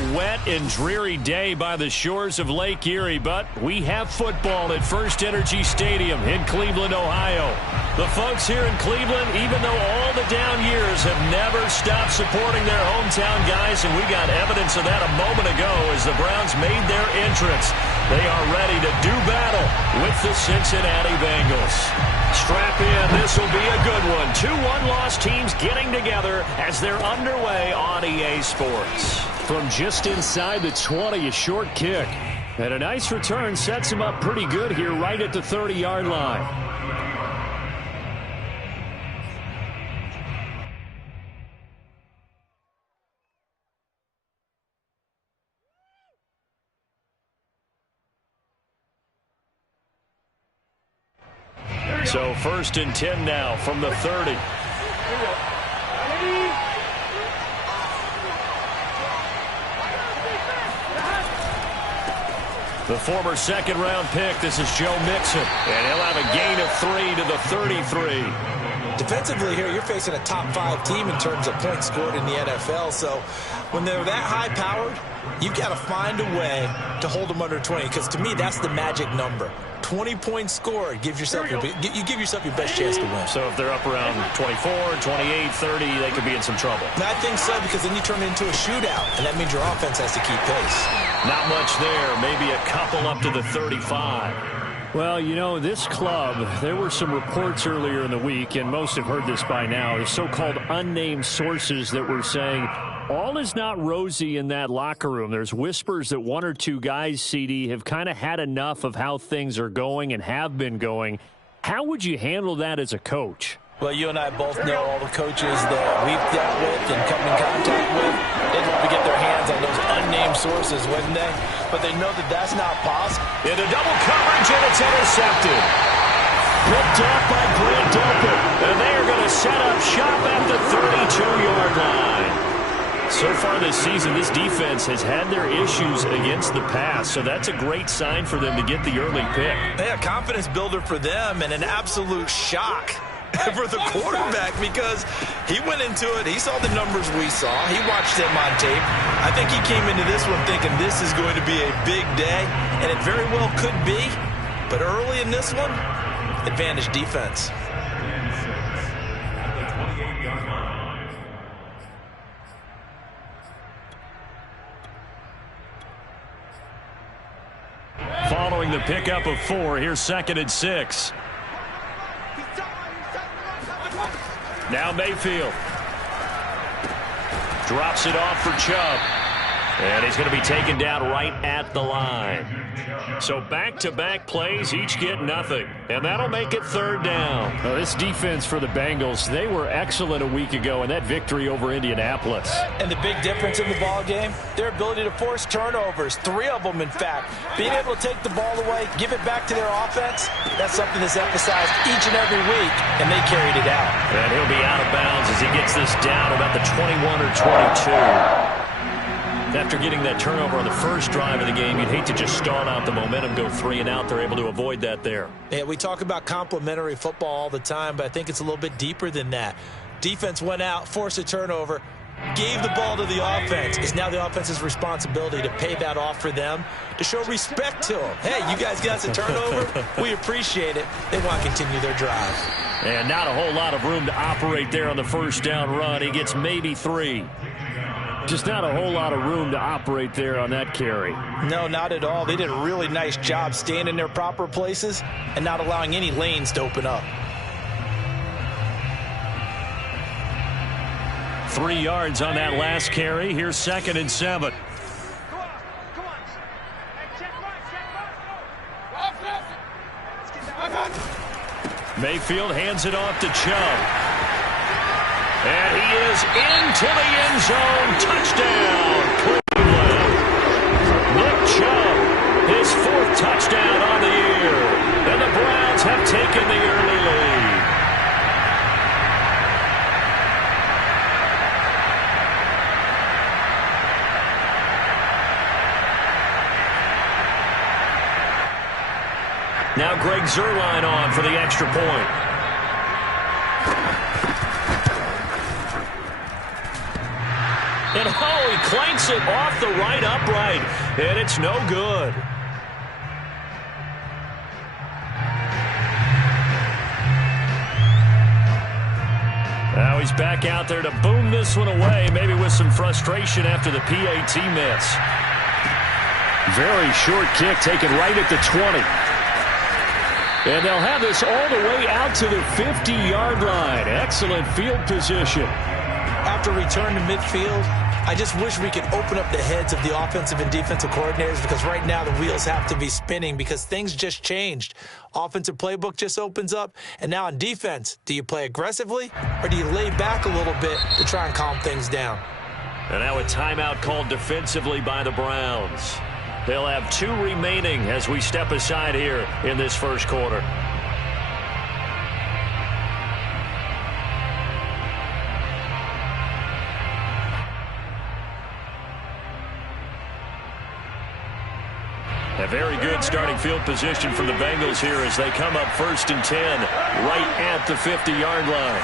a wet and dreary day by the shores of Lake Erie, but we have football at First Energy Stadium in Cleveland, Ohio. The folks here in Cleveland, even though all the down years, have never stopped supporting their hometown guys, and we got evidence of that a moment ago as the Browns made their entrance. They are ready to do battle with the Cincinnati Bengals. Strap in. This will be a good one. Two one-loss teams getting together as they're underway on EA Sports. From just inside the 20, a short kick. And a nice return sets him up pretty good here right at the 30-yard line. So 1st and 10 now from the 30. The former second-round pick, this is Joe Mixon. And he'll have a gain of 3 to the 33. Defensively here, you're facing a top 5 team in terms of points scored in the NFL. So when they're that high-powered, you've got to find a way to hold them under 20. Because to me, that's the magic number. 20 points scored, you give yourself your best chance to win. So if they're up around 24, 28, 30, they could be in some trouble. I think so, because then you turn it into a shootout, and that means your offense has to keep pace. Not much there. Maybe a couple up to the 35. Well, you know, this club, there were some reports earlier in the week, and most have heard this by now, the so-called unnamed sources that were saying all is not rosy in that locker room. There's whispers that one or two guys, CD, have kind of had enough of how things are going and have been going. How would you handle that as a coach? Well, you and I both know all the coaches that we've dealt with and come in contact with. They'd love to get their hands on those unnamed sources, wouldn't they? But they know that that's not possible. Into double coverage, and it's intercepted. Picked off by Grant Delpit. And they are going to set up shop at the 32-yard line. So far this season, this defense has had their issues against the pass, so that's a great sign for them to get the early pick. Yeah, confidence builder for them and an absolute shock for the quarterback because he went into it. He saw the numbers we saw. He watched them on tape. I think he came into this one thinking this is going to be a big day, and it very well could be. But early in this one, advantage defense. Following the pickup of 4, here's 2nd and 6. Now Mayfield. Drops it off for Chubb. And he's going to be taken down right at the line. So back-to-back plays, each get nothing. And that'll make it 3rd down. Now, this defense for the Bengals, they were excellent a week ago in that victory over Indianapolis. And the big difference in the ball game, their ability to force turnovers. 3 of them, in fact. Being able to take the ball away, give it back to their offense, that's something that's emphasized each and every week, and they carried it out. And he'll be out of bounds as he gets this down about the 21 or 22. After getting that turnover on the first drive of the game, you'd hate to just stall out the momentum, go 3 and out. They're able to avoid that there. Yeah, we talk about complementary football all the time, but I think it's a little bit deeper than that. Defense went out, forced a turnover, gave the ball to the offense. It's now the offense's responsibility to pay that off for them, to show respect to them. Hey, you guys got us a turnover. We appreciate it. They want to continue their drive. And not a whole lot of room to operate there on the first down run. He gets maybe 3. Just not a whole lot of room to operate there on that carry. No, not at all. They did a really nice job staying in their proper places and not allowing any lanes to open up. 3 yards on that last carry. Here's 2nd and 7. Mayfield hands it off to Chubb. And he is into the end zone. Touchdown, Cleveland. Nick Chubb, his 4th touchdown on the year. And the Browns have taken the early lead. Now Greg Zuerlein on for the extra point. And he clanks it off the right upright, and it's no good. Now he's back out there to boom this one away, maybe with some frustration after the PAT miss. Very short kick taken right at the 20. And they'll have this all the way out to the 50-yard line. Excellent field position. After return to midfield, I just wish we could open up the heads of the offensive and defensive coordinators, because right now the wheels have to be spinning because things just changed. Offensive playbook just opens up, and now on defense, do you play aggressively or do you lay back a little bit to try and calm things down? And now a timeout called defensively by the Browns. They'll have 2 remaining as we step aside here in this first quarter. A very good starting field position for the Bengals here as they come up 1st and 10 right at the 50-yard line.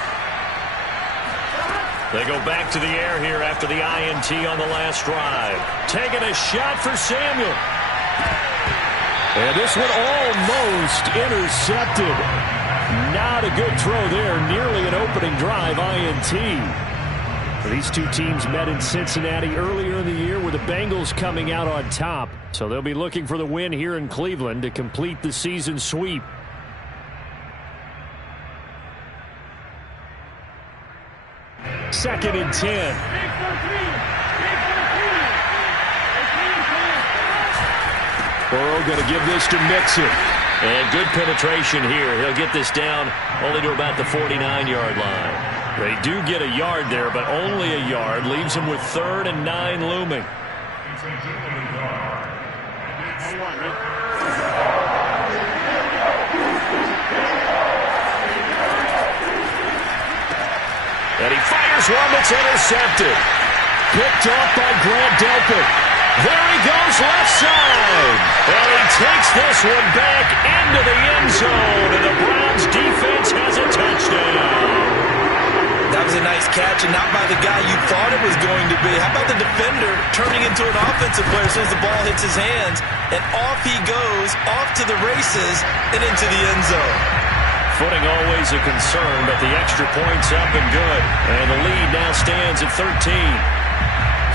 They go back to the air here after the INT on the last drive. Taking a shot for Samuel. And this one almost intercepted. Not a good throw there. Nearly an opening drive INT. These two teams met in Cincinnati earlier in the year with the Bengals coming out on top. So they'll be looking for the win here in Cleveland to complete the season sweep. Second and 10. Burrow going to give this to Mixon. And good penetration here. He'll get this down only to about the 49-yard line. They do get a yard there, but only a yard. Leaves him with 3rd and 9 looming. And he fires one that's intercepted. Picked off by Grant Delpit. There he goes left side. And he takes this one back into the end zone. And the Browns defense has a touchdown. That was a nice catch, and not by the guy you thought it was going to be. How about the defender turning into an offensive player as soon as the ball hits his hands, and off he goes, off to the races, and into the end zone. Footing always a concern, but the extra point's up and good. And the lead now stands at 13.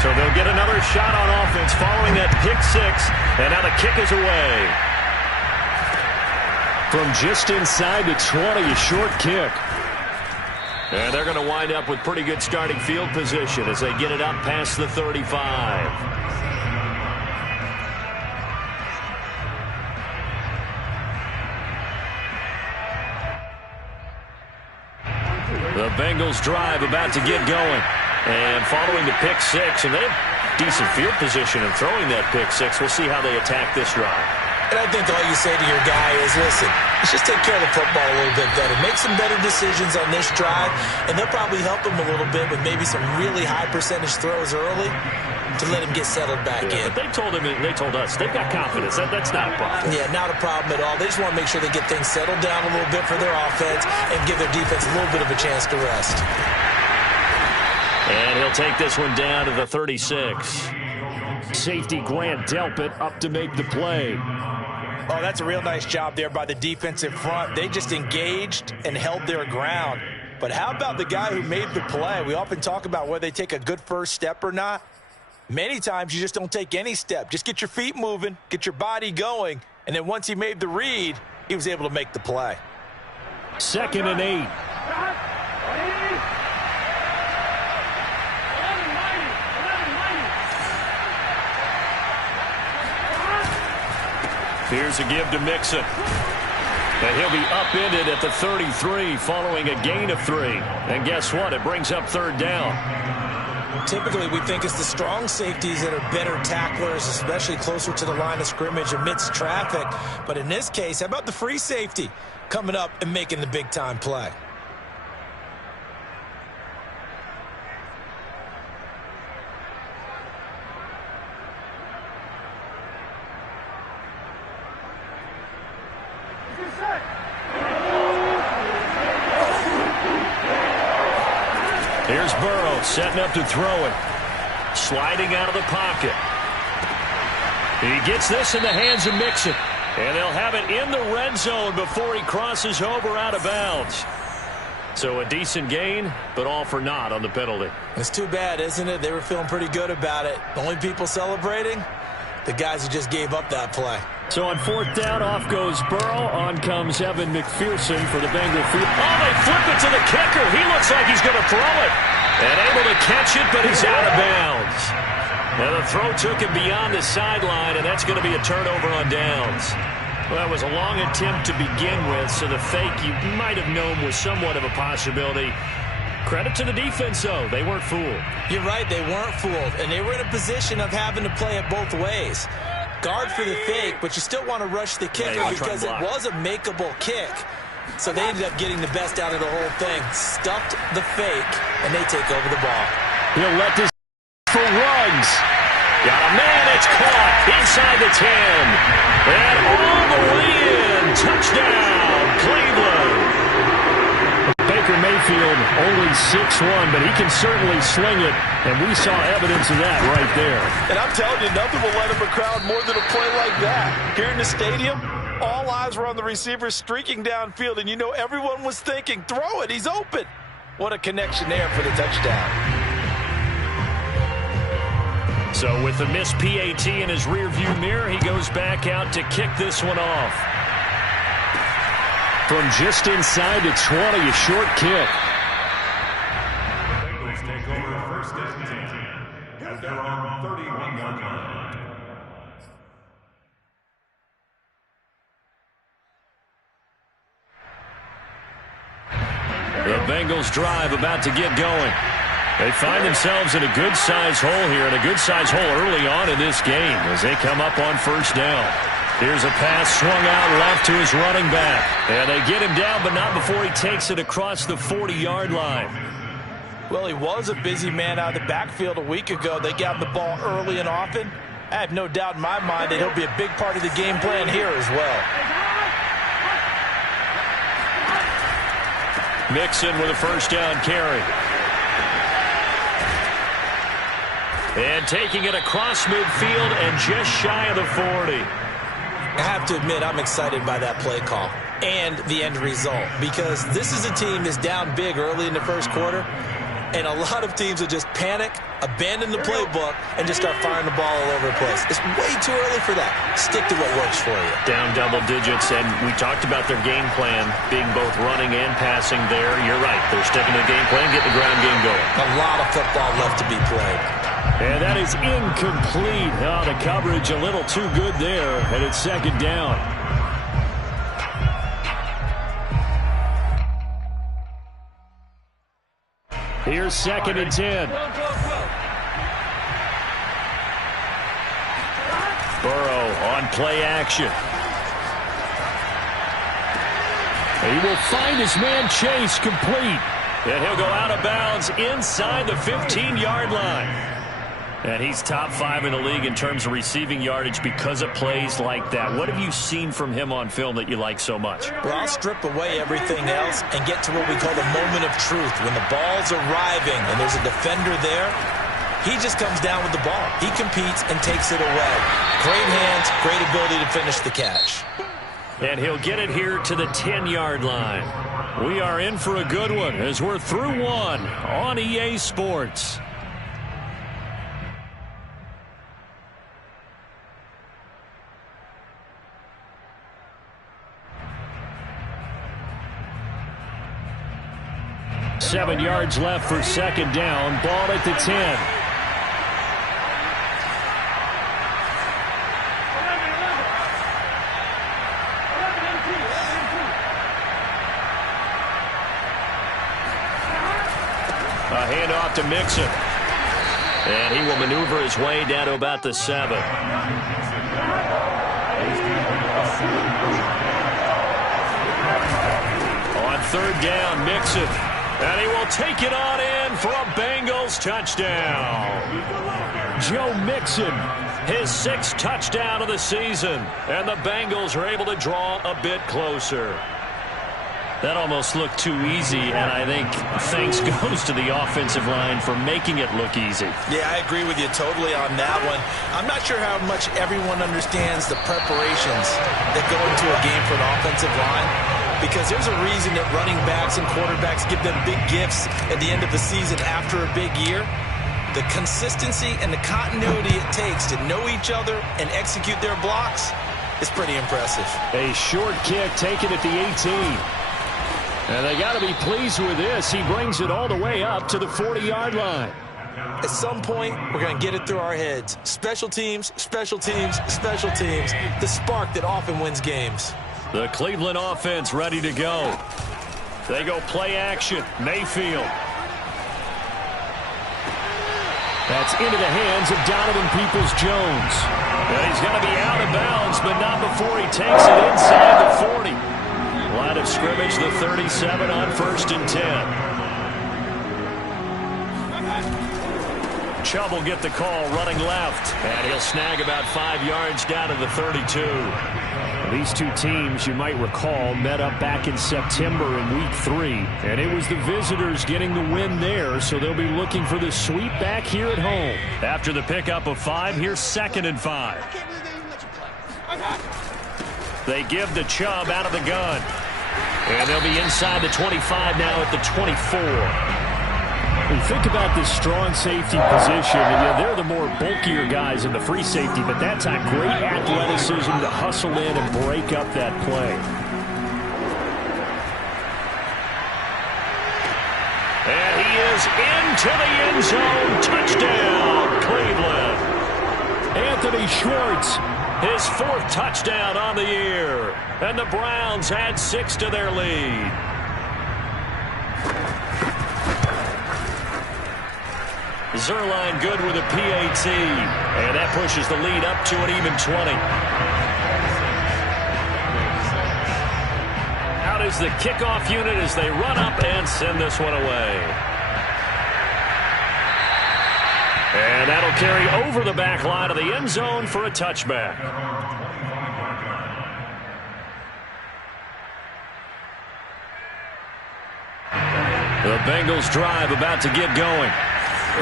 So they'll get another shot on offense following that pick 6, and now the kick is away. From just inside the 20, a short kick. And they're going to wind up with pretty good starting field position as they get it up past the 35. The Bengals drive about to get going. And following the pick 6, and they have decent field position in throwing that pick 6. We'll see how they attack this drive. And I think all you say to your guy is, listen, let's just take care of the football a little bit better. Make some better decisions on this drive, and they'll probably help him a little bit with maybe some really high percentage throws early to let him get settled back in. But they told us, they've got confidence. That's not a problem. Yeah, not a problem at all. They just want to make sure they get things settled down a little bit for their offense and give their defense a little bit of a chance to rest. And he'll take this one down to the 36. Safety Grant Delpit up to make the play. Oh, that's a real nice job there by the defensive front. They just engaged and held their ground. But how about the guy who made the play? We often talk about whether they take a good first step or not. Many times you just don't take any step. Just get your feet moving, get your body going, and then once he made the read, he was able to make the play. 2nd and 8. Here's a give to Mixon. And he'll be upended at the 33 following a gain of 3. And guess what? It brings up 3rd down. Typically, we think it's the strong safeties that are better tacklers, especially closer to the line of scrimmage amidst traffic. But in this case, how about the free safety coming up and making the big-time play? Here's Burrow setting up to throw it. sliding out of the pocket. He gets this in the hands of Mixon. And they'll have it in the red zone before he crosses over out of bounds. So a decent gain, but all for naught on the penalty. It's too bad, isn't it? They were feeling pretty good about it. The only people celebrating, the guys who just gave up that play. So on fourth down, off goes Burrow. On comes Evan McPherson for the Bengal field. Oh, they flip it to the kicker. He looks like he's going to throw it. And able to catch it, but he's out of bounds. Now the throw took him beyond the sideline, and that's going to be a turnover on downs. Well, that was a long attempt to begin with, so the fake you might have known was somewhat of a possibility. Credit to the defense, though. They weren't fooled. You're right, they weren't fooled, and they were in a position of having to play it both ways. Guard for the fake, but you still want to rush the kicker because it was a makeable kick. So they ended up getting the best out of the whole thing. Stuffed the fake, and they take over the ball. He'll let this for Ruggs. Got a man, it's caught inside the 10. And all the way in. Touchdown, Cleveland. Baker Mayfield only 6'1", but he can certainly sling it, and we saw evidence of that right there. And I'm telling you, nothing will let him a crowd more than a play like that. Here in the stadium, all eyes were on the receiver streaking downfield, and you know everyone was thinking, throw it, he's open. What a connection there for the touchdown. So with the missed PAT in his rearview mirror, he goes back out to kick this one off. From just inside the 20, a short kick. Bengals take over first and 10 at their own 31-yard line. The Bengals drive about to get going. They find themselves in a good-sized hole here, and a good-sized hole early on in this game as they come up on first down. Here's a pass swung out left to his running back. And they get him down, but not before he takes it across the 40-yard line. Well, he was a busy man out of the backfield a week ago. They got the ball early and often. I have no doubt in my mind that he'll be a big part of the game plan here as well. Mixon with a first down carry. And taking it across midfield and just shy of the 40. I have to admit, I'm excited by that play call and the end result, because this is a team that's down big early in the first quarter, and a lot of teams will just panic, abandon the playbook, and just start firing the ball all over the place. It's way too early for that. Stick to what works for you. Down double digits, and we talked about their game plan being both running and passing there. You're right. They're sticking to the game plan, getting the ground game going. A lot of football left to be played. And that is incomplete. Oh, the coverage a little too good there, and it's second down. Here's second and 10. Burrow on play action. He will find his man Chase complete. And he'll go out of bounds inside the 15-yard line. And he's top 5 in the league in terms of receiving yardage because of plays like that. What have you seen from him on film that you like so much? Well, I'll strip away everything else and get to what we call the moment of truth. When the ball's arriving and there's a defender there, he just comes down with the ball. He competes and takes it away. Great hands, great ability to finish the catch. And he'll get it here to the 10-yard line. We are in for a good one as we're through one on EA Sports. Seven yards left for second down. Ball at the 10. A handoff to Mixon. And he will maneuver his way down to about the 7. On third down, Mixon. And he will take it on in for a Bengals touchdown. Joe Mixon, his 6th touchdown of the season. And the Bengals are able to draw a bit closer. That almost looked too easy, and I think thanks goes to the offensive line for making it look easy. Yeah, I agree with you totally on that one. I'm not sure how much everyone understands the preparations that go into a game for an offensive line, because there's a reason that running backs and quarterbacks give them big gifts at the end of the season after a big year. The consistency and the continuity it takes to know each other and execute their blocks is pretty impressive. A short kick taken at the 18. And they got to be pleased with this. He brings it all the way up to the 40-yard line. At some point, we're going to get it through our heads. Special teams, special teams, special teams. The spark that often wins games. The Cleveland offense ready to go. They go play action. Mayfield. That's into the hands of Donovan Peoples-Jones. And he's going to be out of bounds, but not before he takes it inside the 40. Line of scrimmage, the 37 on 1st and 10. Chubb will get the call running left, and he'll snag about 5 yards down to the 32. These two teams, you might recall, met up back in September in Week 3, and it was the visitors getting the win there, so they'll be looking for the sweep back here at home. After the pickup of 5, here's 2nd and 5. They give the Chubb out of the gun. And they'll be inside the 25 now at the 24. When you think about this strong safety position, they're the more bulkier guys in the free safety, but that time great athleticism to hustle in and break up that play. And he is into the end zone. Touchdown, Cleveland. Anthony Schwartz. His 4th touchdown on the year. And the Browns add 6 to their lead. Zerline good with a PAT. And that pushes the lead up to an even 20. Out is the kickoff unit as they run up and send this one away. And that'll carry over the back line of the end zone for a touchback. The Bengals drive about to get going.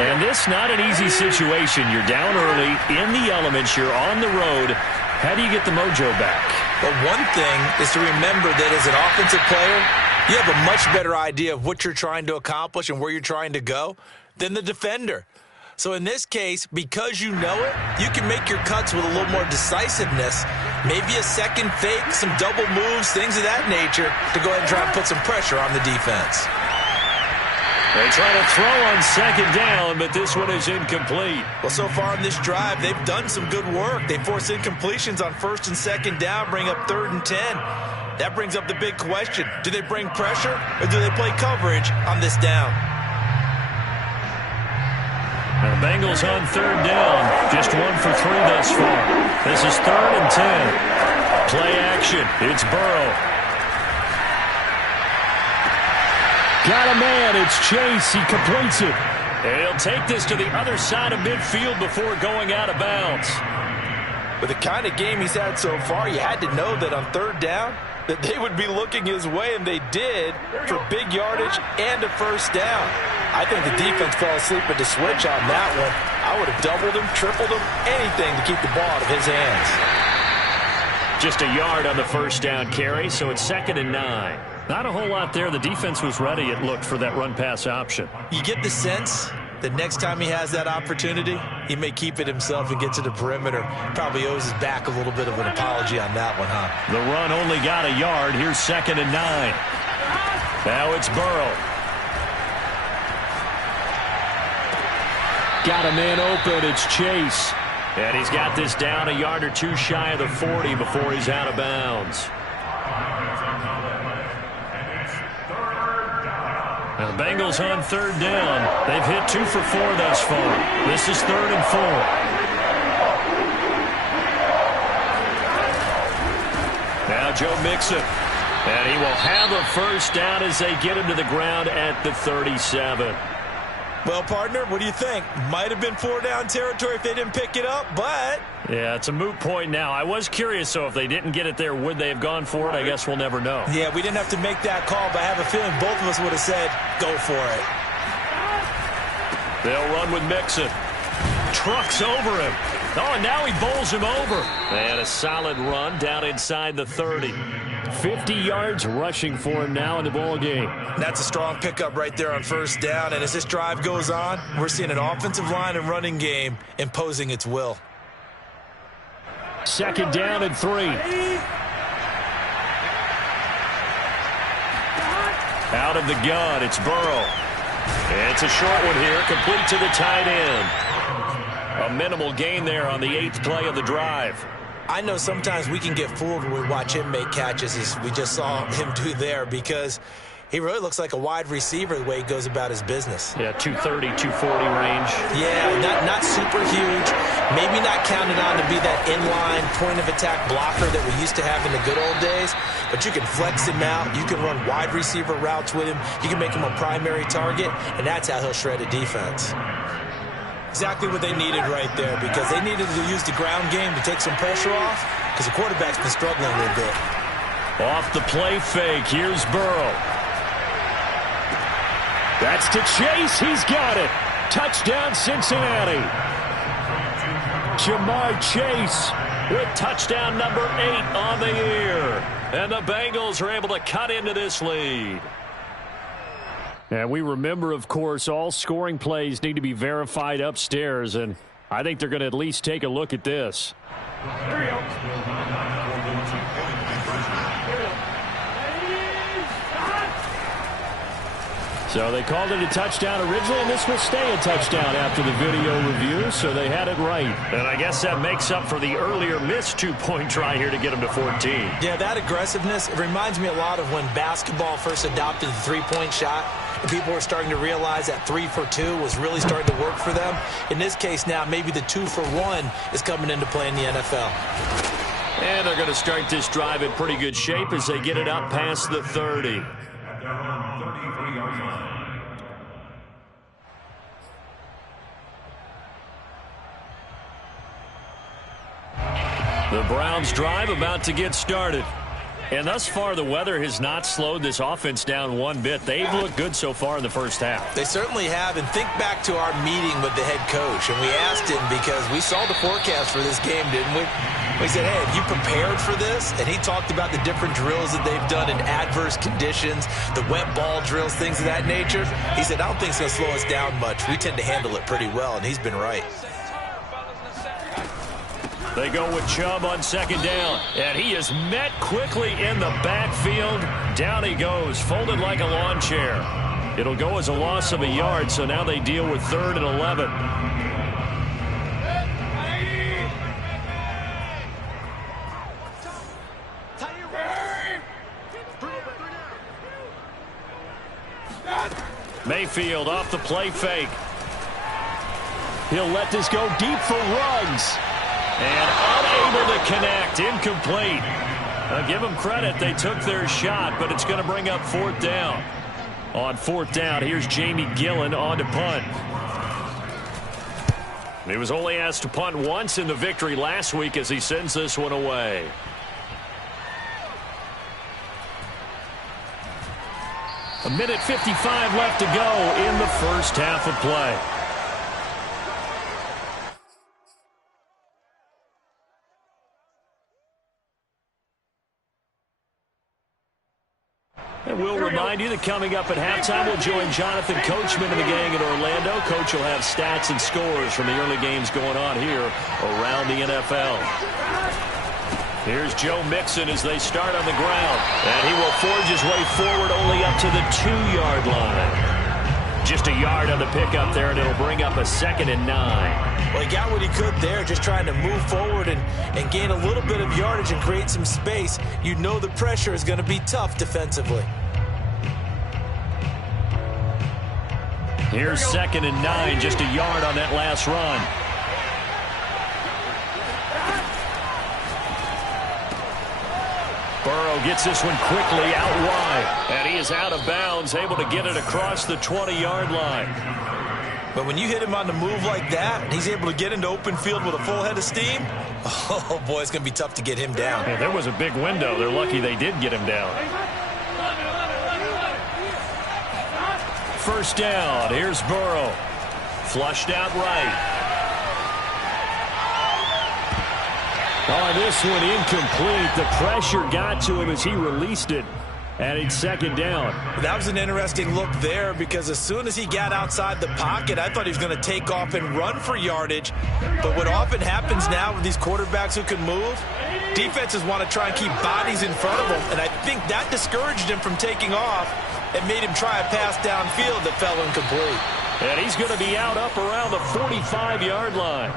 And this not an easy situation. You're down early, in the elements, you're on the road. How do you get the mojo back? Well, one thing is to remember that as an offensive player, you have a much better idea of what you're trying to accomplish and where you're trying to go than the defender. So in this case, because you know it, you can make your cuts with a little more decisiveness, maybe a second fake, some double moves, things of that nature, to go ahead and try and put some pressure on the defense. They try to throw on 2nd down, but this one is incomplete. Well, so far in this drive, they've done some good work. They force incompletions on 1st and 2nd down, bring up 3rd and 10. That brings up the big question. Do they bring pressure, or do they play coverage on this down? The Bengals on 3rd down. Just 1 for 3 thus far. This is 3rd and 10. Play action. It's Burrow. Got a man. It's Chase. He completes it. And he'll take this to the other side of midfield before going out of bounds. With the kind of game he's had so far, you had to know that on 3rd down, that they would be looking his way, and they did, for big yardage and a 1st down. I think the defense fell asleep at the switch on that one. I would have doubled him, tripled him, anything to keep the ball out of his hands. Just a yard on the 1st down carry, so it's 2nd and 9. Not a whole lot there. The defense was ready, it looked, for that run-pass option. You get the sense that next time he has that opportunity, he may keep it himself and get to the perimeter. Probably owes his back a little bit of an apology on that one, huh? The run only got a yard. Here's 2nd and 9. Now it's Burrow. Got a man open. It's Chase. And he's got this down a yard or 2 shy of the 40 before he's out of bounds. Now the Bengals on 3rd down. They've hit 2 for 4 thus far. This is 3rd and 4. Now Joe Mixon. And he will have a 1st down as they get him to the ground at the 37. Well, partner, what do you think? Might have been 4-down territory if they didn't pick it up, but... Yeah, it's a moot point now. I was curious, so if they didn't get it there, would they have gone for it? I guess we'll never know. Yeah, we didn't have to make that call, but I have a feeling both of us would have said, go for it. They'll run with Mixon. Trucks over him. Oh, and now he bowls him over. And a solid run down inside the 30. 50 yards rushing for him now in the ball game. That's a strong pickup right there on first down. And as this drive goes on, we're seeing an offensive line and running game imposing its will. 2nd down and 3. Out of the gun, it's Burrow. It's a short one here, complete to the tight end. A minimal gain there on the 8th play of the drive. I know sometimes we can get fooled when we watch him make catches, as we just saw him do there, because he really looks like a wide receiver the way he goes about his business. Yeah, 230, 240 range. Yeah, not super huge. Maybe not counted on to be that inline point-of-attack blocker that we used to have in the good old days, but you can flex him out. You can run wide receiver routes with him. You can make him a primary target, and that's how he'll shred a defense. Exactly what they needed right there, because they needed to use the ground game to take some pressure off, because the quarterback's been struggling a little bit. Off the play fake, here's Burrow. That's to Chase, he's got it. Touchdown Cincinnati. Jamar Chase with touchdown number 8 on the year. And the Bengals are able to cut into this lead. And we remember, of course, all scoring plays need to be verified upstairs, and I think they're going to at least take a look at this. So they called it a touchdown originally, and this will stay a touchdown after the video review, so they had it right. And I guess that makes up for the earlier missed 2-point try here to get them to 14. Yeah, that aggressiveness, it reminds me a lot of when basketball first adopted the three-point shot, and people were starting to realize that 3 for 2 was really starting to work for them. In this case now, maybe the 2 for 1 is coming into play in the NFL. And they're going to start this drive in pretty good shape as they get it up past the 30. The Browns drive about to get started. And thus far, the weather has not slowed this offense down one bit. They've looked good so far in the first half. They certainly have. And think back to our meeting with the head coach. And we asked him, because we saw the forecast for this game, didn't we? We said, hey, have you prepared for this? And he talked about the different drills that they've done in adverse conditions, the wet ball drills, things of that nature. He said, I don't think it's going to slow us down much. We tend to handle it pretty well, and he's been right. They go with Chubb on 2nd down, and he is met quickly in the backfield. Down he goes, folded like a lawn chair. It'll go as a loss of a yard, so now they deal with 3rd and 11. Mayfield off the play fake. He'll let this go deep for Ruggs. And unable to connect, incomplete. Give them credit, they took their shot, but it's going to bring up 4th down. On 4th down, here's Jamie Gillen on to punt. He was only asked to punt once in the victory last week as he sends this one away. A minute 55 left to go in the first half of play. And we'll remind you that coming up at halftime, we'll join Jonathan Coachman and the gang in Orlando. Coach will have stats and scores from the early games going on here around the NFL. Here's Joe Mixon as they start on the ground. And he will forge his way forward only up to the 2-yard line. Just a yard on the pickup there, and it'll bring up a 2nd and 9. Well, he got what he could there, just trying to move forward and gain a little bit of yardage and create some space. You know the pressure is going to be tough defensively. Here's 2nd and 9, just a yard on that last run. Burrow gets this one quickly out wide, and he is out of bounds, able to get it across the 20-yard line. But when you hit him on the move like that, and he's able to get into open field with a full head of steam, oh, boy, it's going to be tough to get him down. Yeah, there was a big window. They're lucky they did get him down. First down. Here's Burrow. Flushed out right. Oh, this one incomplete. The pressure got to him as he released it. And it's second down. That was an interesting look there because as soon as he got outside the pocket, I thought he was going to take off and run for yardage. But what often happens now with these quarterbacks who can move, defenses want to try and keep bodies in front of them. And I think that discouraged him from taking off and made him try a pass downfield that fell incomplete. And he's going to be out up around the 45-yard line.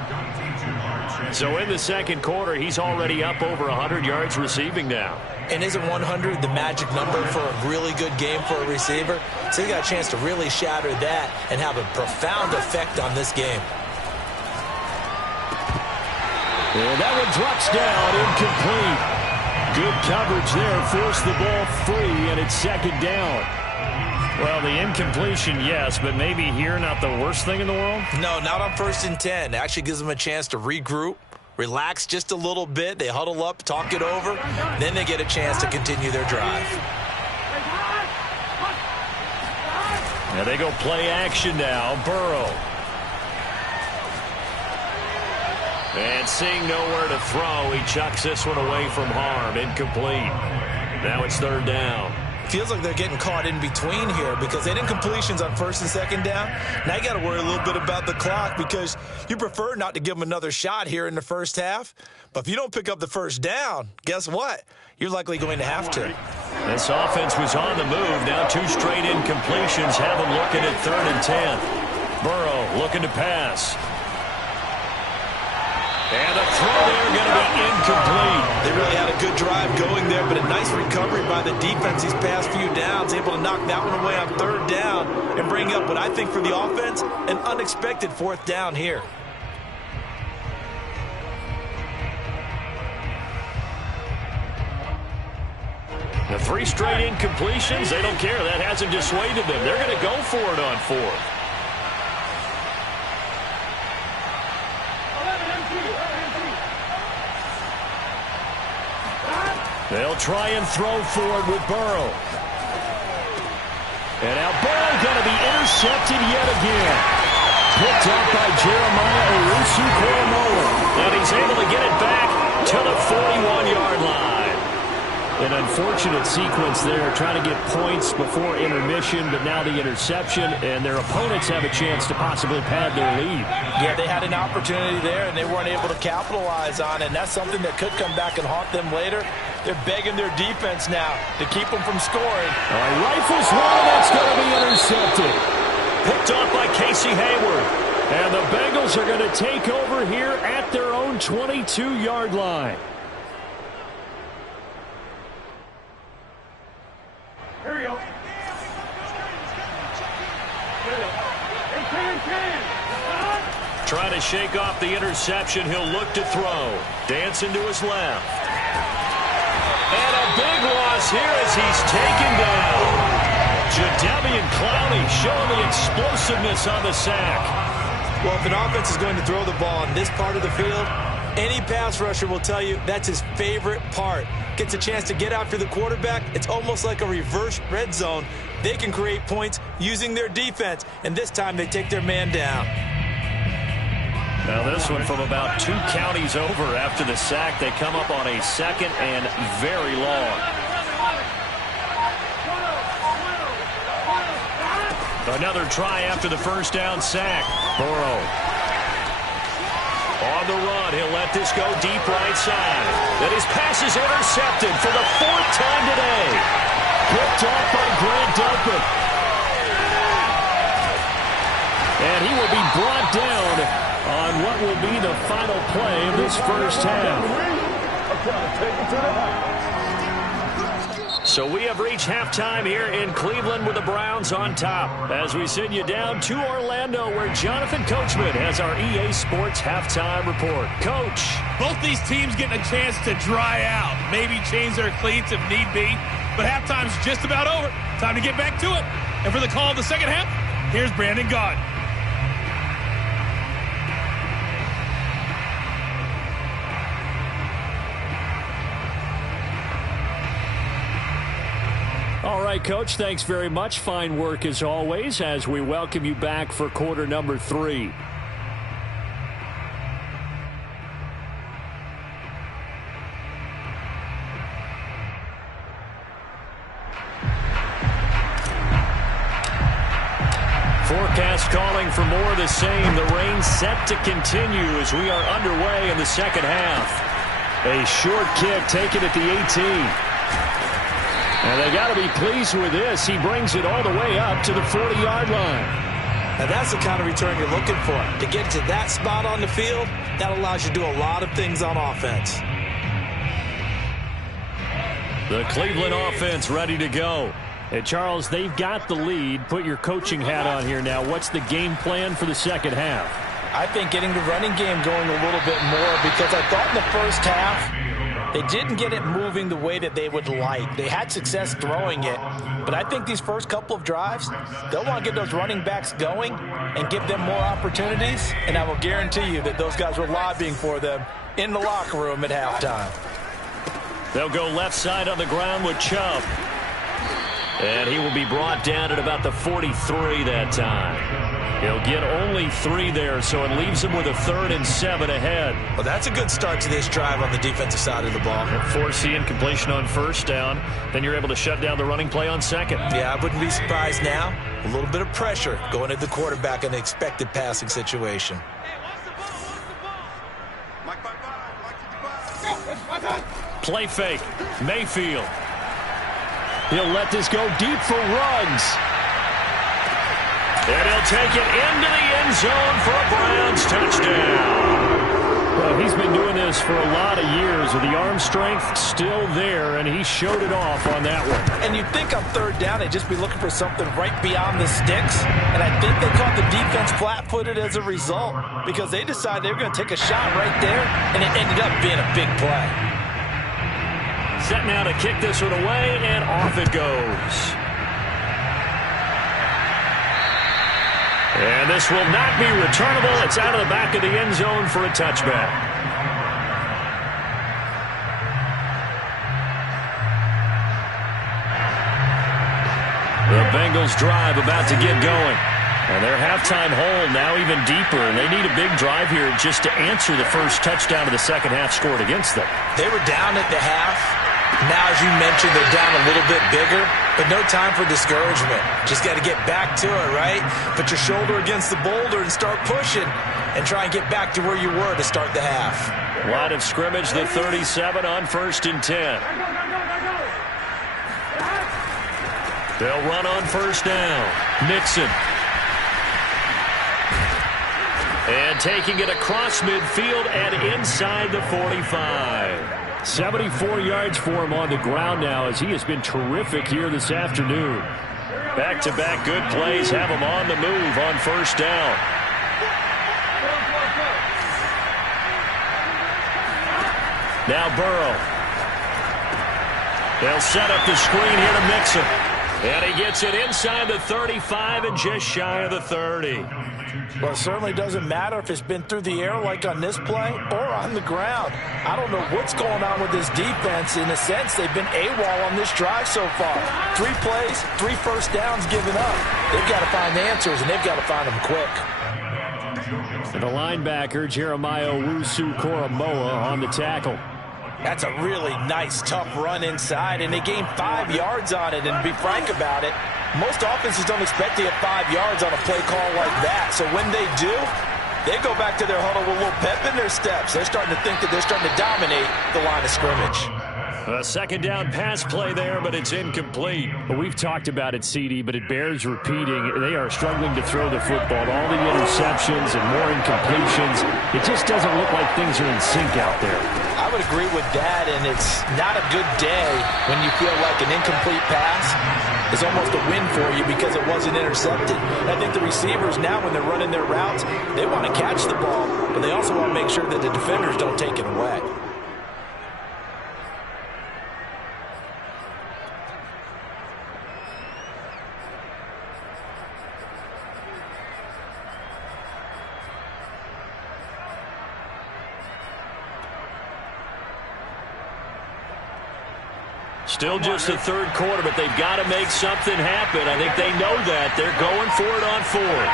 So in the second quarter, he's already up over 100 yards receiving now. And isn't 100 the magic number for a really good game for a receiver? So he got a chance to really shatter that and have a profound effect on this game. And that one drops down, incomplete. Good coverage there, forced the ball free, and it's second down. Well, the incompletion, yes, but maybe here not the worst thing in the world? No, not on 1st and 10. It actually gives them a chance to regroup, relax just a little bit. They huddle up, talk it over. Then they get a chance to continue their drive. Now they go play action now. Burrow. And seeing nowhere to throw, he chucks this one away from harm. Incomplete. Now it's third down. Feels like they're getting caught in between here because they didn't completions on 1st and 2nd down. Now you got to worry a little bit about the clock because you prefer not to give them another shot here in the first half. But if you don't pick up the first down, guess what? You're likely going to have to. This offense was on the move. Now 2 straight incompletions have them looking at 3rd and 10. Burrow looking to pass. And the throw there going to be incomplete. They really had a good drive going there, but a nice recovery by the defense these past few downs, able to knock that one away on 3rd down and bring up what I think for the offense, an unexpected 4th down here. The 3 straight incompletions, they don't care. That hasn't dissuaded them. They're going to go for it on 4th. They'll try and throw forward with Burrow. And now Burrow going to be intercepted yet again. Picked up by Jeremiah Owusu-Koramoah. And he's able to get it back to the 41-yard line. An unfortunate sequence there, trying to get points before intermission, but now the interception, and their opponents have a chance to possibly pad their lead. Yeah, they had an opportunity there, and they weren't able to capitalize on it, and that's something that could come back and haunt them later. They're begging their defense now to keep them from scoring. Rifles one, that's going to be intercepted. Picked off by Casey Hayward. And the Bengals are going to take over here at their own 22-yard line. Here we go. Trying to shake off the interception. He'll look to throw. Dancing to his left. And a big loss here as he's taken down. Jadeveon Clowney showing the explosiveness on the sack. Well, if an offense is going to throw the ball on this part of the field, any pass rusher will tell you that's his favorite part. Gets a chance to get after the quarterback. It's almost like a reverse red zone. They can create points using their defense, and this time they take their man down. Now this one from about 2 counties over after the sack. They come up on a 2nd and very long. Another try after the first down sack. Burrow. On the run, he'll let this go deep right side. Then his pass is intercepted for the 4th time today. Picked off by Grant Delpit. And he will be brought down on what will be the final play of this first half. So we have reached halftime here in Cleveland with the Browns on top. As we send you down to Orlando where Jonathan Coachman has our EA Sports halftime report. Coach. Both these teams getting a chance to dry out, maybe change their cleats if need be. But halftime's just about over. Time to get back to it. And for the call of the second half, here's Brandon Gaudin. right, Coach, thanks very much. Fine work as always as we welcome you back for quarter number 3. Forecast calling for more of the same. The rain set to continue as we are underway in the second half. A short kick taken at the 18. And they got to be pleased with this. He brings it all the way up to the 40-yard line. Now that's the kind of return you're looking for. To get to that spot on the field, that allows you to do a lot of things on offense. The Cleveland offense ready to go. Hey, Charles, they've got the lead. Put your coaching hat on here now. What's the game plan for the second half? I think getting the running game going a little bit more, because I thought in the first half they didn't get it moving the way that they would like. They had success throwing it, but I think these first couple of drives, they'll want to get those running backs going and give them more opportunities, and I will guarantee you that those guys were lobbying for them in the locker room at halftime. They'll go left side on the ground with Chubb. And he will be brought down at about the 43 that time. He'll get only 3 there, so it leaves him with a 3rd and 7 ahead. Well, that's a good start to this drive on the defensive side of the ball. Force the incompletion on first down. Then you're able to shut down the running play on second. Yeah, I wouldn't be surprised now. A little bit of pressure going at the quarterback in the expected passing situation. Play fake. Mayfield. He'll let this go deep for Ruggs. And he'll take it into the end zone for a Browns touchdown. Well, he's been doing this for a lot of years with the arm strength still there, and he showed it off on that one. And you'd think on third down they'd just be looking for something right beyond the sticks, and I think they caught the defense flat-footed as a result, because they decided they were going to take a shot right there, and it ended up being a big play. Set now to kick this one away, and off it goes. And this will not be returnable. It's out of the back of the end zone for a touchback. The Bengals drive about to get going. And their halftime hole now even deeper, and they need a big drive here just to answer the first touchdown of the second half scored against them. They were down at the half. Now, as you mentioned, they're down a little bit bigger, but no time for discouragement. Just got to get back to it, right? Put your shoulder against the boulder and start pushing and try and get back to where you were to start the half. Line of scrimmage, the 37 on 1st and 10. They'll run on first down. Nixon. And taking it across midfield and inside the 45. 74 yards for him on the ground now as he has been terrific here this afternoon. Back-to-back good plays have him on the move on first down. Now Burrow. They'll set up the screen here to Mixon. And he gets it inside the 35 and just shy of the 30. Well, it certainly doesn't matter if it's been through the air like on this play or on the ground. I don't know what's going on with this defense. In a sense, they've been AWOL on this drive so far. 3 plays, 3 first downs given up. They've got to find the answers, and they've got to find them quick. And the linebacker, Jeremiah Owusu-Koramoah, on the tackle. That's a really nice, tough run inside, and they gained 5 yards on it. And to be frank about it, most offenses don't expect to get 5 yards on a play call like that. So when they do, they go back to their huddle with a little pep in their steps. They're starting to think that they're starting to dominate the line of scrimmage. A second down pass play there, but it's incomplete. Well, we've talked about it, CD, but it bears repeating. They are struggling to throw the football. All the interceptions and more incompletions. It just doesn't look like things are in sync out there. I would agree with that, and it's not a good day when you feel like an incomplete pass is almost a win for you because it wasn't intercepted. And I think the receivers now, when they're running their routes, they want to catch the ball, but they also want to make sure that the defenders don't take it away. Still just the third quarter, but they've got to make something happen. I think they know that. They're going for it on fourth.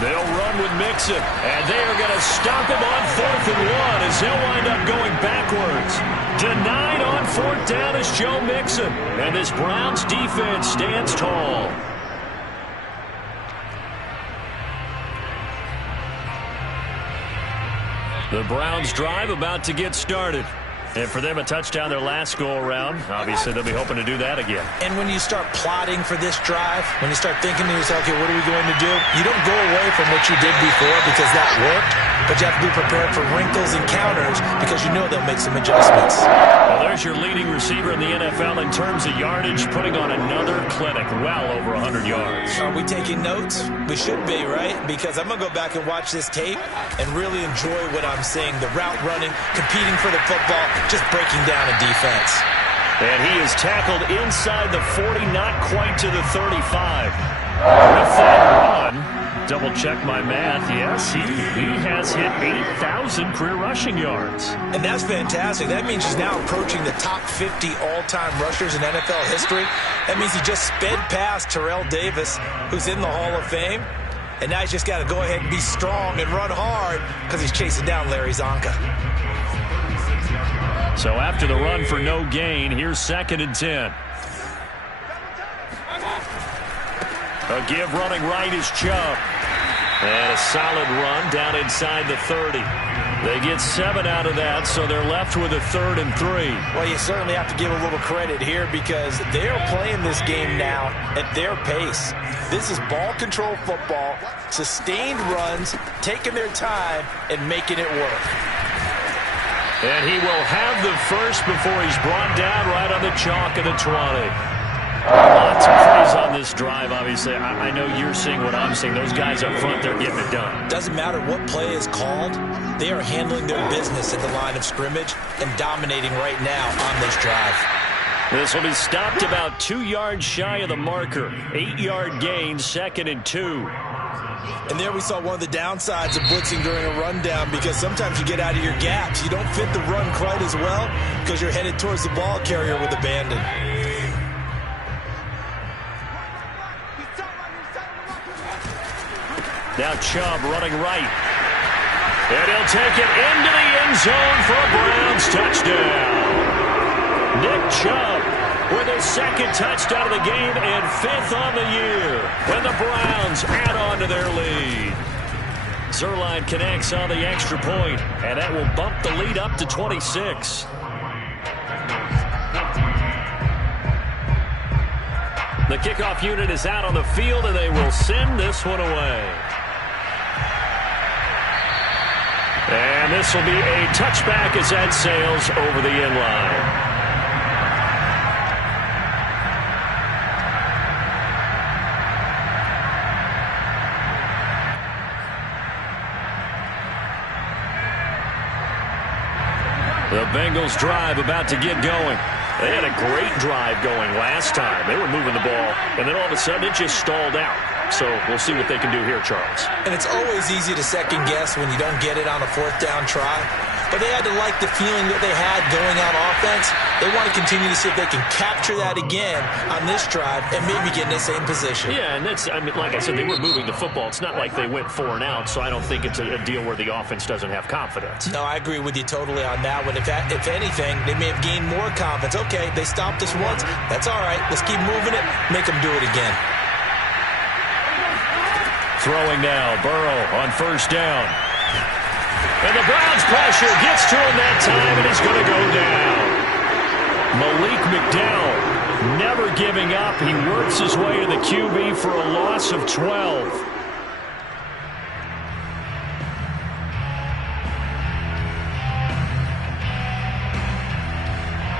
They'll run with Mixon, and they are going to stop him on 4th and 1 as he'll wind up going backwards. Denied on 4th down is Joe Mixon, and this Browns defense stands tall. The Browns drive about to get started. And for them, a touchdown their last go-around. Obviously, they'll be hoping to do that again. And when you start plotting for this drive, when you start thinking to yourself, okay, what are we going to do? You don't go away from what you did before because that worked, but you have to be prepared for wrinkles and counters because you know they'll make some adjustments. Well, there's your leading receiver in the NFL in terms of yardage, putting on another clinic, well over 100 yards. Are we taking notes? We should be, right? Because I'm going to go back and watch this tape and really enjoy what I'm seeing. The route running, competing for the football, just breaking down a defense. And he is tackled inside the 40, not quite to the 35. With that run, double check my math, yes, he has hit 8,000 career rushing yards. And that's fantastic. That means he's now approaching the top 50 all-time rushers in NFL history. That means he just sped past Terrell Davis, who's in the Hall of Fame. And now he's just got to go ahead and be strong and run hard because he's chasing down Larry Zonka. So after the run for no gain, here's 2nd and 10. A give running right is Chubb. And a solid run down inside the 30. They get 7 out of that, so they're left with a 3rd and 3. Well, you certainly have to give a little credit here because they're playing this game now at their pace. This is ball control football, sustained runs, taking their time, and making it work. And he will have the first before he's brought down right on the chalk of the 20. Lots of praise on this drive, obviously. I know you're seeing what I'm seeing. Those guys up front, they're getting it done. Doesn't matter what play is called. They are handling their business at the line of scrimmage and dominating right now on this drive. This will be stopped about 2 yards shy of the marker. 8-yard gain, 2nd and 2. And there we saw one of the downsides of blitzing during a rundown because sometimes you get out of your gaps. You don't fit the run quite as well because you're headed towards the ball carrier with abandon. Now Chubb running right. And he'll take it into the end zone for a Browns touchdown. Nick Chubb with his 2nd touchdown of the game and 5th on the year. When the Browns add on to their lead. Zerline connects on the extra point, and that will bump the lead up to 26. The kickoff unit is out on the field, and they will send this one away. And this will be a touchback as that sails over the end line. The Bengals drive about to get going. They had a great drive going last time. They were moving the ball, and then all of a sudden it just stalled out. So we'll see what they can do here, Charles. And it's always easy to second guess when you don't get it on a 4th down try. But they had to like the feeling that they had going on offense. They want to continue to see if they can capture that again on this drive and maybe get in the same position. Yeah, and that's, I mean, like I said, they were moving the football. It's not like they went 4 and out, so I don't think it's a deal where the offense doesn't have confidence. No, I agree with you totally on that one. If anything, they may have gained more confidence. Okay, they stopped us once. That's all right. Let's keep moving it. Make them do it again. Throwing now, Burrow on 1st down. And the Browns pressure gets to him that time, and he's going to go down. Malik McDowell never giving up. He works his way to the QB for a loss of 12.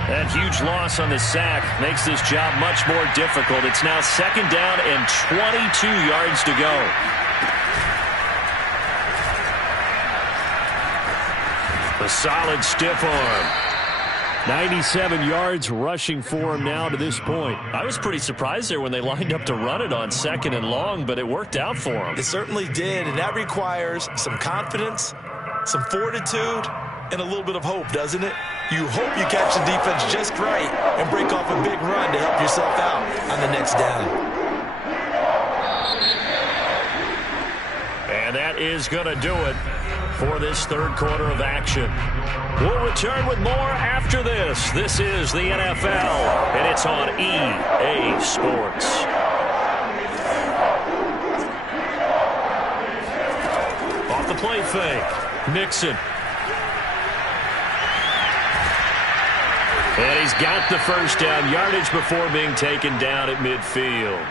That huge loss on the sack makes this job much more difficult. It's now 2nd down and 22 yards to go. A solid stiff arm. 97 yards rushing for him now to this point. I was pretty surprised there when they lined up to run it on 2nd and long, but it worked out for him. It certainly did, and that requires some confidence, some fortitude, and a little bit of hope, doesn't it? You hope you catch the defense just right and break off a big run to help yourself out on the next down. And that is going to do it for this third quarter of action. We'll return with more after this. This is the NFL, and it's on EA Sports. Off the play fake, Mixon. And he's got the first down, yardage before being taken down at midfield.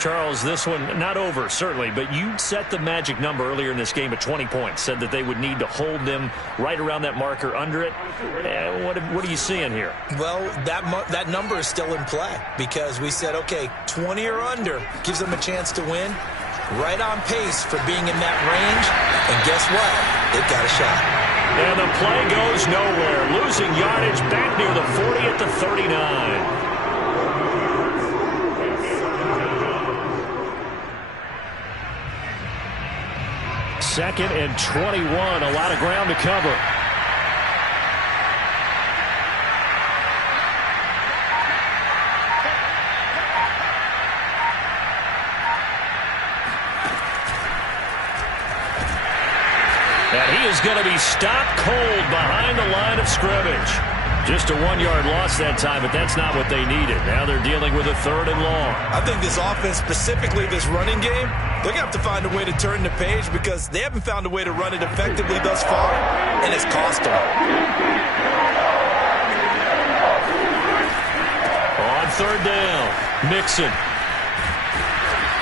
Charles, this one not over, certainly, but you set the magic number earlier in this game at 20 points, said that they would need to hold them right around that marker under it. What are you seeing here? Well, that number is still in play because we said, okay, 20 or under gives them a chance to win. Right on pace for being in that range, and guess what? They've got a shot. And the play goes nowhere, losing yardage back near the 40 at the 39. Second and 21, a lot of ground to cover. And he is going to be stopped cold behind the line of scrimmage. Just a 1-yard loss that time, but that's not what they needed. Now they're dealing with a 3rd and long. I think this offense, specifically this running game, they're going to have to find a way to turn the page because they haven't found a way to run it effectively thus far, and it's cost them. On 3rd down, Mixon.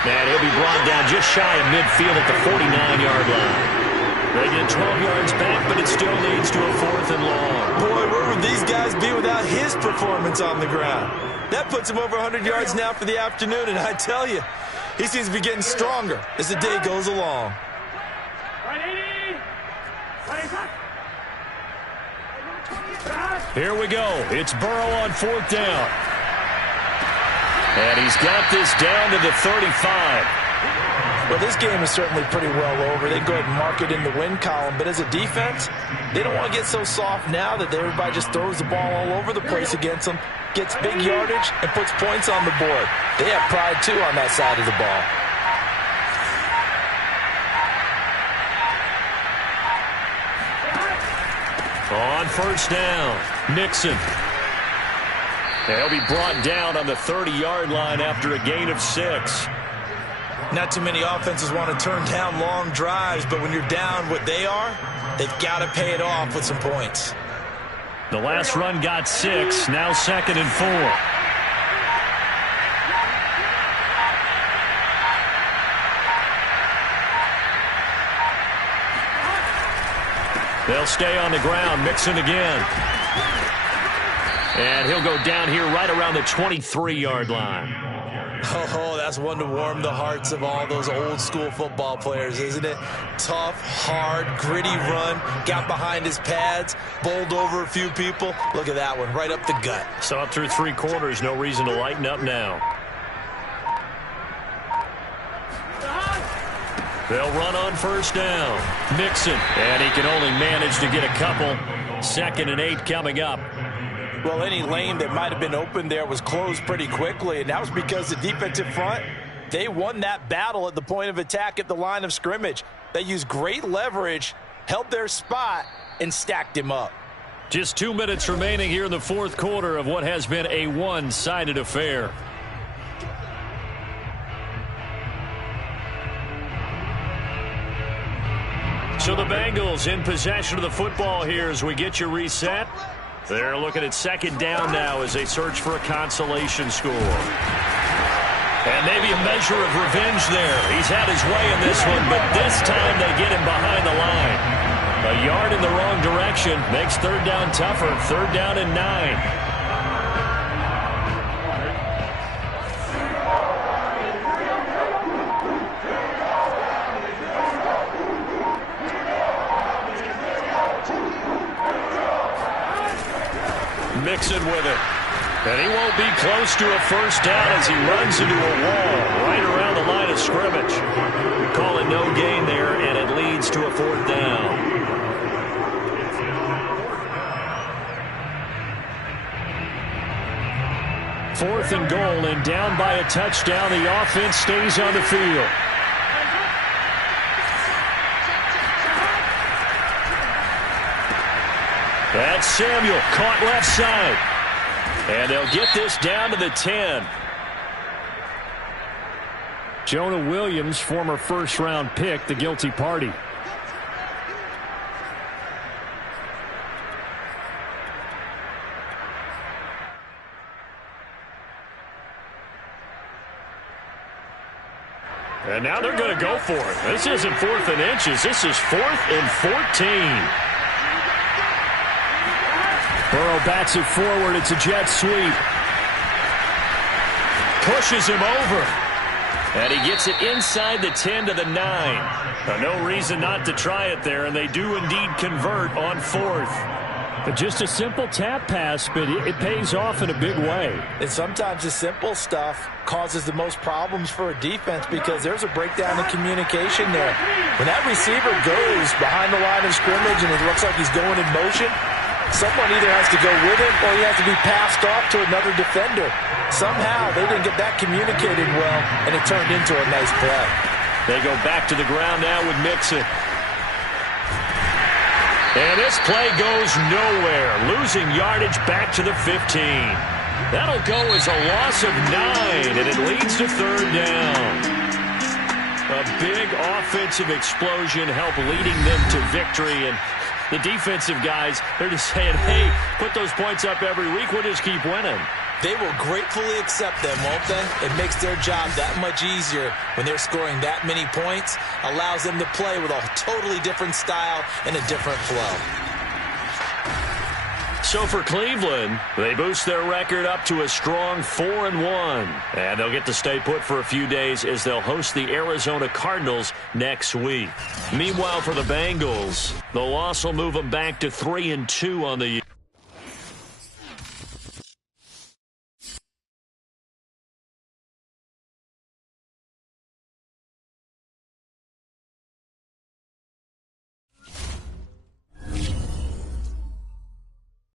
And he'll be brought down just shy of midfield at the 49-yard line. They get 12 yards back, but it still leads to a 4th and long. Boy, where would these guys be without his performance on the ground? That puts him over 100 yards now for the afternoon, and I tell you, he seems to be getting stronger as the day goes along. Here we go. It's Burrow on 4th down. And he's got this down to the 35. Well, this game is certainly pretty well over. They go ahead and mark it in the win column. But as a defense, they don't want to get so soft now that everybody just throws the ball all over the place against them, gets big yardage, and puts points on the board. They have pride, too, on that side of the ball. On 1st down, Mixon. They'll be brought down on the 30-yard line after a gain of 6. Not too many offenses want to turn down long drives, but when you're down what they are, they've got to pay it off with some points. The last run got 6, now 2nd and 4. They'll stay on the ground, Mixon again. And he'll go down here right around the 23-yard line. Oh, that's one to warm the hearts of all those old-school football players, isn't it? Tough, hard, gritty run, got behind his pads, bowled over a few people. Look at that one, right up the gut. So up through 3 quarters, no reason to lighten up now. They'll run on 1st down. Mixon, and he can only manage to get a couple. 2nd and 8 coming up. Well, any lane that might have been open there was closed pretty quickly, and that was because the defensive front, they won that battle at the point of attack at the line of scrimmage. They used great leverage, held their spot, and stacked him up. Just 2 minutes remaining here in the 4th quarter of what has been a one-sided affair. So the Bengals in possession of the football here as we get you reset. They're looking at 2nd down now as they search for a consolation score. And maybe a measure of revenge there. He's had his way in this one, but this time they get him behind the line. A yard in the wrong direction makes 3rd down tougher. 3rd down and 9. Mixon with it. And he won't be close to a 1st down as he runs into a wall right around the line of scrimmage. We call it no gain there, and it leads to a 4th down. 4th and goal, and down by a touchdown. The offense stays on the field. That's Samuel, caught left side. And they'll get this down to the 10. Jonah Williams, former first-round pick, the guilty party. And now they're going to go for it. This isn't 4th and inches. This is 4th and 14. Burrow bats it forward. It's a jet sweep. Pushes him over. And he gets it inside the 10 to the 9. No reason not to try it there, and they do indeed convert on 4th. But just a simple tap pass, but it pays off in a big way. And sometimes the simple stuff causes the most problems for a defense because there's a breakdown in communication there. When that receiver goes behind the line of scrimmage and it looks like he's going in motion, someone either has to go with him or he has to be passed off to another defender. Somehow they didn't get that communicated well, and it turned into a nice play. They go back to the ground now with Mixon. And this play goes nowhere, losing yardage back to the 15. That'll go as a loss of 9, and it leads to 3rd down. A big offensive explosion helped leading them to victory, and the defensive guys, they're just saying, hey, put those points up every week, we'll just keep winning. They will gratefully accept them, won't they? It makes their job that much easier when they're scoring that many points. Allows them to play with a totally different style and a different flow. So for Cleveland, they boost their record up to a strong 4-1. And they'll get to stay put for a few days as they'll host the Arizona Cardinals next week. Meanwhile, for the Bengals, the loss will move them back to 3-2 on the year.